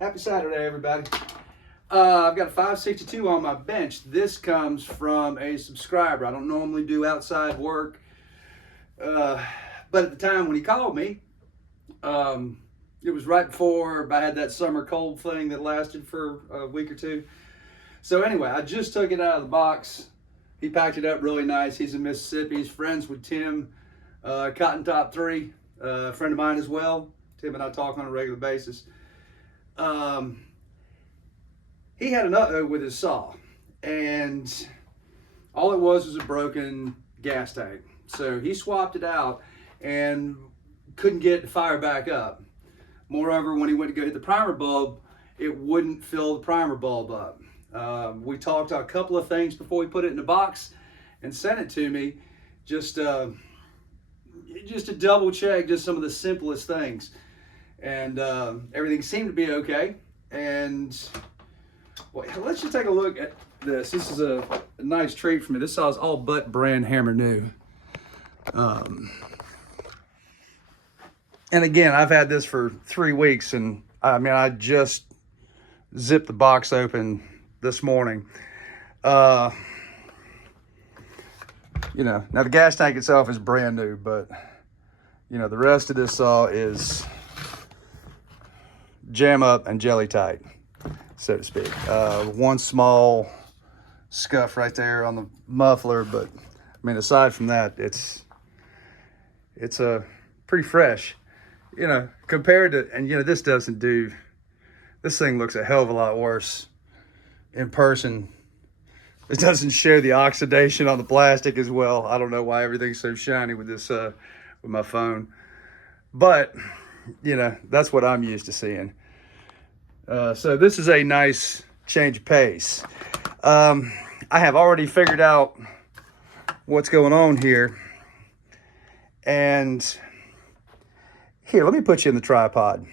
Happy Saturday, everybody. I've got a 562 on my bench. This comes from a subscriber. I don't normally do outside work, but at the time when he called me, it was right before I had that summer cold thing that lasted for a week or two. So anyway, I just took it out of the box. He packed it up really nice. He's in Mississippi. He's friends with Tim, Cotton Top 3, a friend of mine as well. Tim and I talk on a regular basis. He had an uh-oh with his saw, and all it was a broken gas tank. So he swapped it out and couldn't get the fire back up. Moreover, when he went to go hit the primer bulb, it wouldn't fill the primer bulb up. We talked a couple of things before we put it in the box and sent it to me, just to double check just some of the simplest things. And everything seemed to be okay. And well, let's just take a look at this. This is a nice treat for me. This saw is all but brand hammer new. And again, I've had this for 3 weeks, and I mean, I just zipped the box open this morning. Now the gas tank itself is brand new, but the rest of this saw is jam up and jelly tight, so to speak. One small scuff right there on the muffler, but I mean, aside from that, it's pretty fresh, compared to, and this thing looks a hell of a lot worse in person. It doesn't show the oxidation on the plastic as well. I don't know why everything's so shiny with this with my phone, but that's what I'm used to seeing. So this is a nice change of pace. I have already figured out what's going on here. And here, let me put you in the tripod.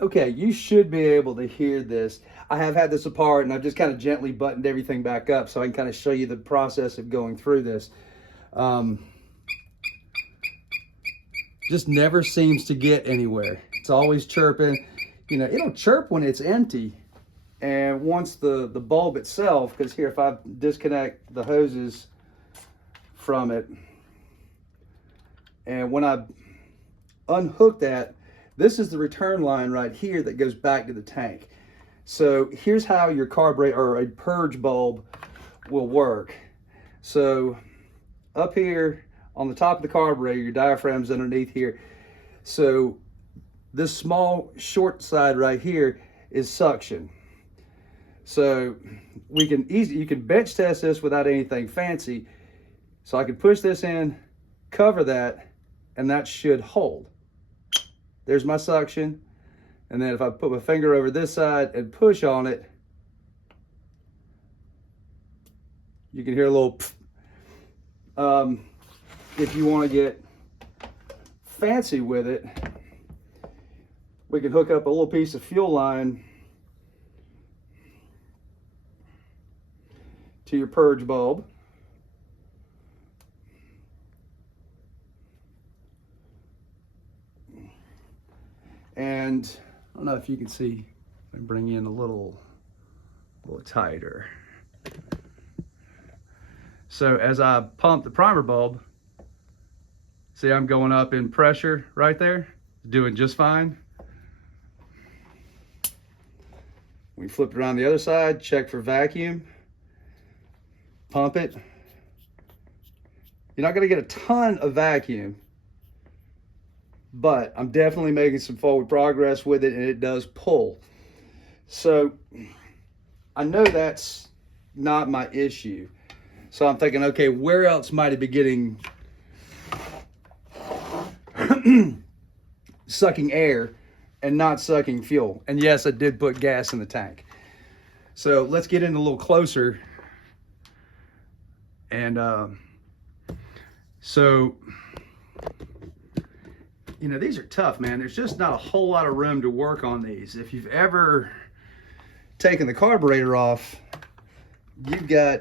Okay, you should be able to hear this. I have had this apart, and I've just kind of gently buttoned everything back up so I can kind of show you the process of going through this. Just never seems to get anywhere. It's always chirping. It'll chirp when it's empty. And once the bulb itself, because here, if I disconnect the hoses from it, and when I unhook that, this is the return line right here that goes back to the tank. So here's how your carburetor or a purge bulb will work. So up here on the top of the carburetor, your diaphragm's underneath here. So this small short side right here is suction. So you can bench test this without anything fancy. So I can push this in, cover that, and that should hold. There's my suction. And then if I put my finger over this side and push on it, you can hear a little pff. If you want to get fancy with it, we can hook up a little piece of fuel line to your purge bulb. And I don't know if you can see, let me bring in a little tighter. So as I pump the primer bulb, see I'm going up in pressure right there, doing just fine. We flip it around the other side, check for vacuum, pump it. You're not gonna get a ton of vacuum, but I'm definitely making some forward progress with it, and it does pull. So I know that's not my issue. So I'm thinking, okay, where else might it be getting sucking air and not sucking fuel? And yes, I did put gas in the tank. So let's get in a little closer. And so these are tough, man. There's just not a whole lot of room to work on these. If you've ever taken the carburetor off, you've got,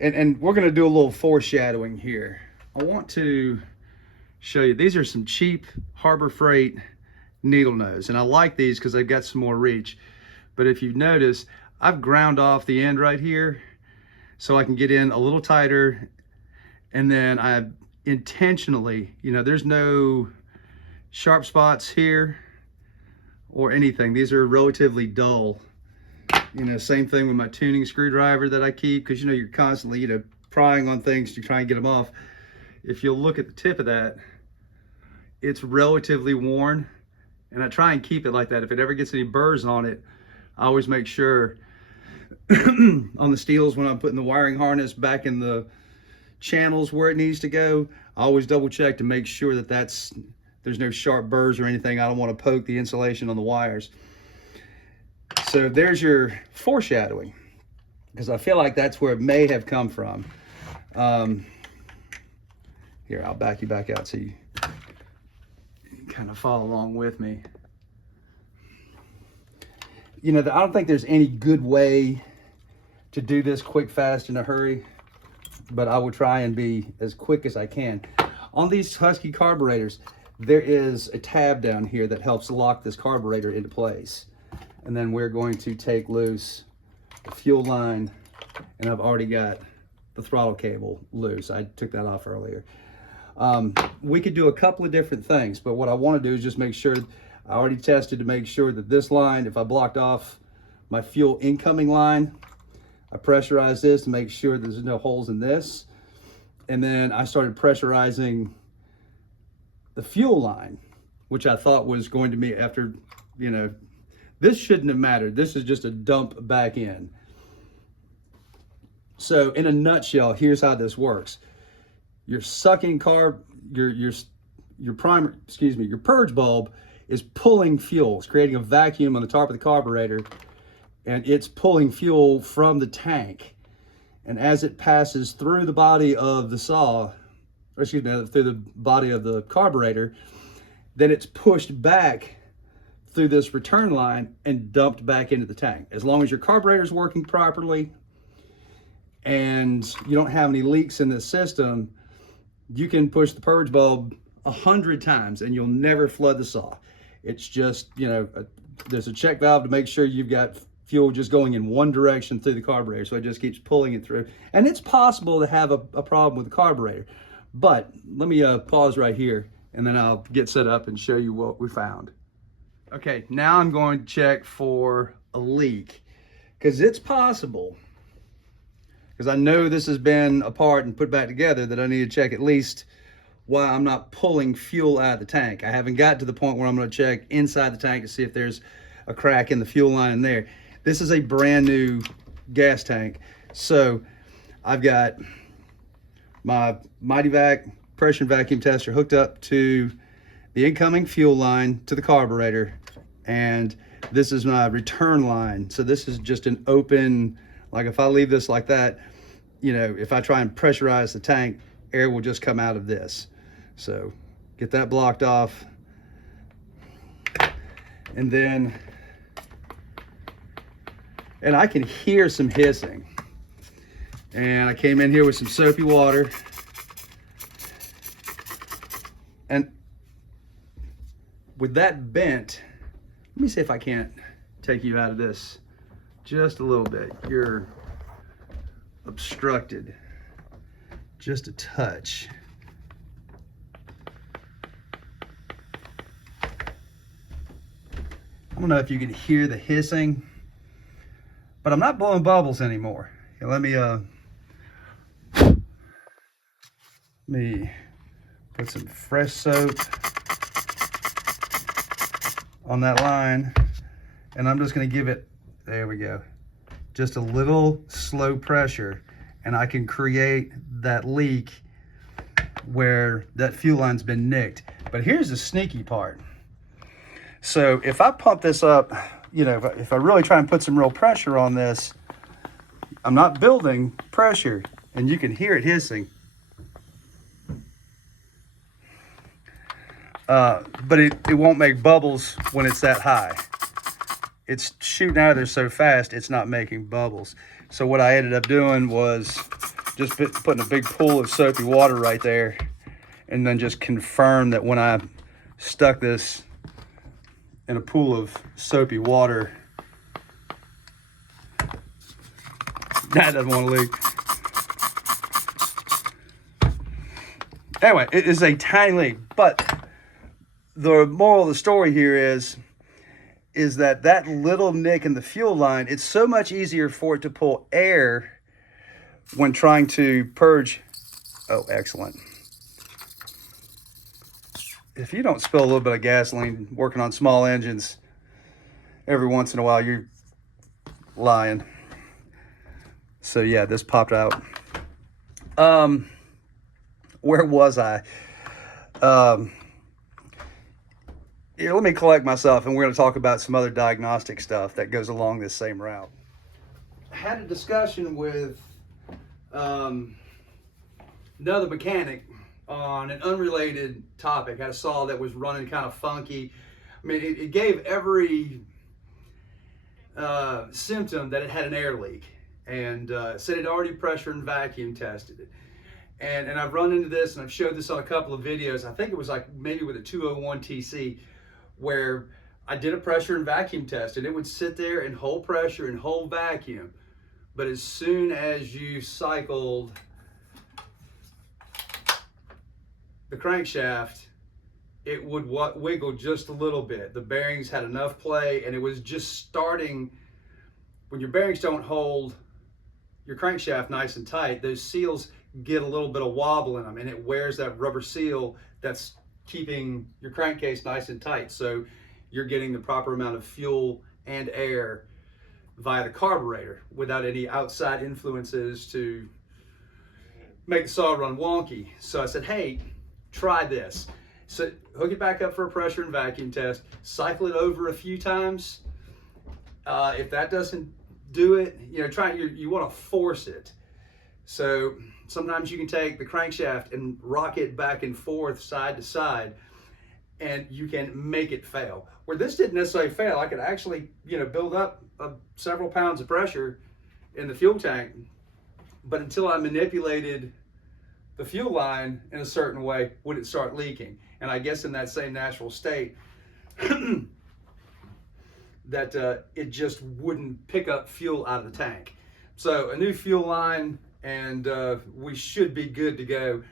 and we're gonna do a little foreshadowing here. I want to show you, these are some cheap Harbor Freight needle nose. And I like these because they've got some more reach. But if you notice, I've ground off the end right here so I can get in a little tighter. And then I intentionally, you know, there's no sharp spots here or anything. These are relatively dull. You know, same thing with my tuning screwdriver that I keep, because, you know, you're constantly, you know, prying on things to try and get them off. If you'll look at the tip of that, it's relatively worn, and I try and keep it like that. If it ever gets any burrs on it, I always make sure on the steels, when I'm putting the wiring harness back in the channels where it needs to go, I always double check to make sure that there's no sharp burrs or anything. I don't want to poke the insulation on the wires. So there's your foreshadowing, because I feel like that's where it may have come from. Here, I'll back you back out so you can kind of follow along with me. You know, I don't think there's any good way to do this quick, fast, in a hurry, but I will try and be as quick as I can. On these Husky carburetors, there is a tab down here that helps lock this carburetor into place. And then we're going to take loose the fuel line, and I've already got the throttle cable loose. I took that off earlier. We could do a couple of different things, but what I want to do is just make sure, I already tested to make sure that this line, if I blocked off my fuel incoming line, I pressurized this to make sure there's no holes in this. And then I started pressurizing the fuel line, which I thought was going to be after, you know, this shouldn't have mattered. This is just a dump back in. So in a nutshell, here's how this works. Your sucking your purge bulb is pulling fuel. It's creating a vacuum on the top of the carburetor, and it's pulling fuel from the tank. And as it passes through the body of the saw, or excuse me, through the body of the carburetor, then it's pushed back through this return line and dumped back into the tank. As long as your carburetor is working properly and you don't have any leaks in the system, you can push the purge bulb 100 times and you'll never flood the saw. It's just, you know, there's a check valve to make sure you've got fuel just going in one direction through the carburetor, so it just keeps pulling it through. And it's possible to have a problem with the carburetor, but let me pause right here and then I'll get set up and show you what we found. Okay, now I'm going to check for a leak, because it's possible, because I know this has been apart and put back together, that I need to check at least why I'm not pulling fuel out of the tank. I haven't got to the point where I'm going to check inside the tank to see if there's a crack in the fuel line in there. This is a brand new gas tank, so I've got my Mighty Vac pressure vacuum tester hooked up to the incoming fuel line to the carburetor, and this is my return line. So this is just an open, like if I leave this like that, you know, if I try and pressurize the tank, air will just come out of this. So get that blocked off. And then, and I can hear some hissing. And I came in here with some soapy water. And with that bent, let me see if I can't take you out of this just a little bit. You're obstructed just a touch. I don't know if you can hear the hissing, but I'm not blowing bubbles anymore. Here, let me put some fresh soap on that line, and I'm just going to give it, there we go, just a little slow pressure, and I can create that leak where that fuel line's been nicked. But here's the sneaky part. So if I pump this up, you know, if I really try and put some real pressure on this, I'm not building pressure, and you can hear it hissing. But it won't make bubbles when it's that high. It's shooting out of there so fast, it's not making bubbles. So what I ended up doing was just putting a big pool of soapy water right there, and then just confirm that when I stuck this in a pool of soapy water. That doesn't want to leak. Anyway, it is a tiny leak, but the moral of the story here is that little nick in the fuel line, it's so much easier for it to pull air when trying to purge. Oh, excellent. If you don't spill a little bit of gasoline working on small engines every once in a while, you're lying. So yeah, this popped out. Where was I? Here, let me collect myself, and we're going to talk about some other diagnostic stuff that goes along this same route. I had a discussion with another mechanic on an unrelated topic. I had a saw that was running kind of funky. I mean, it gave every symptom that it had an air leak, and said it already pressure and vacuum tested it. And I've run into this, and I've showed this on a couple of videos. I think it was like maybe with a 201 TC, where I did a pressure and vacuum test, and it would sit there and hold pressure and hold vacuum. But as soon as you cycled the crankshaft, it would wiggle just a little bit. The bearings had enough play, and it was just starting. When your bearings don't hold your crankshaft nice and tight, those seals get a little bit of wobble in them, and it wears that rubber seal that's keeping your crankcase nice and tight, so you're getting the proper amount of fuel and air via the carburetor without any outside influences to make the saw run wonky. So I said, hey, try this. So hook it back up for a pressure and vacuum test, cycle it over a few times. If that doesn't do it, you know, you want to force it. So sometimes you can take the crankshaft and rock it back and forth, side to side, and you can make it fail. Where this didn't necessarily fail, I could actually, you know, build up several pounds of pressure in the fuel tank, but until I manipulated the fuel line in a certain way, would it start leaking. And I guess in that same natural state, that it just wouldn't pick up fuel out of the tank. So a new fuel line, and we should be good to go.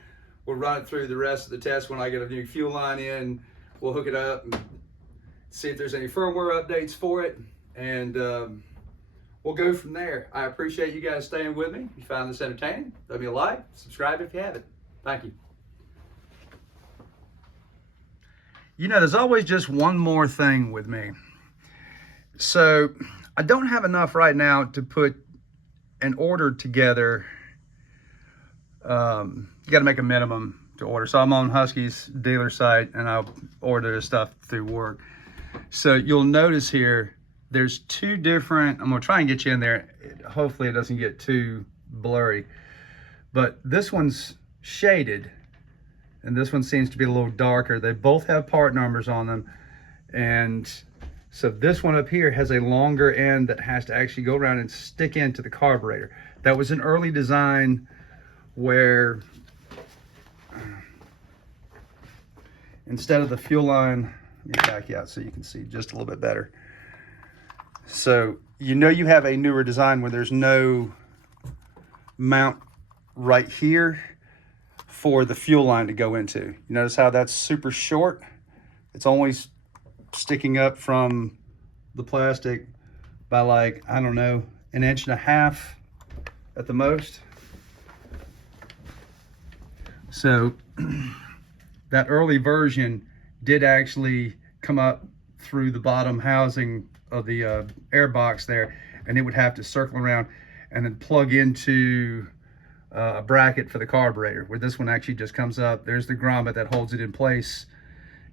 We'll run it through the rest of the test. When I get a new fuel line in, we'll hook it up and see if there's any firmware updates for it, and we'll go from there. I appreciate you guys staying with me. If you found this entertaining, leave me a like, subscribe if you haven't. Thank you. You know, there's always just one more thing with me. So I don't have enough right now to put an order together. You got to make a minimum to order. So I'm on Husky's dealer site, and I'll order this stuff through work. So you'll notice here, there's two different, I'm gonna try and get you in there. Hopefully it doesn't get too blurry, but this one's shaded and this one seems to be a little darker. They both have part numbers on them. And so this one up here has a longer end that has to actually go around and stick into the carburetor. That was an early design where instead of the fuel line, let me back you out so you can see just a little bit better. So you know you have a newer design where there's no mount right here for the fuel line to go into. You notice how that's super short? It's only sticking up from the plastic by like, I don't know, 1.5 inches at the most. So that early version did actually come up through the bottom housing of the air box there, and it would have to circle around and then plug into a bracket for the carburetor, where this one actually just comes up. There's the grommet that holds it in place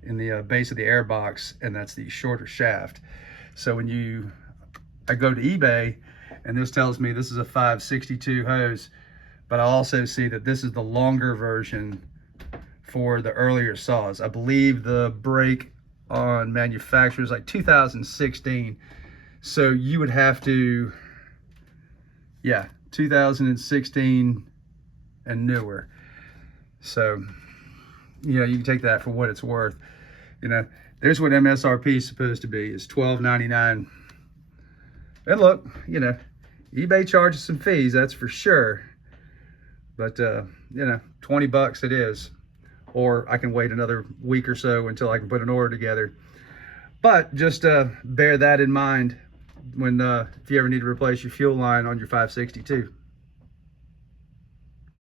in the base of the air box, and that's the shorter shaft. So when I go to eBay and this tells me this is a 562 hose, but I also see that this is the longer version for the earlier saws. I believe the brake on manufacturer is like 2016. So you would have to, yeah, 2016 and newer. So, you know, you can take that for what it's worth. You know, There's what MSRP is supposed to be, is $12.99. And look, you know, eBay charges some fees, that's for sure. But, you know, 20 bucks it is. Or I can wait another week or so until I can put an order together. But just bear that in mind when if you ever need to replace your fuel line on your 562.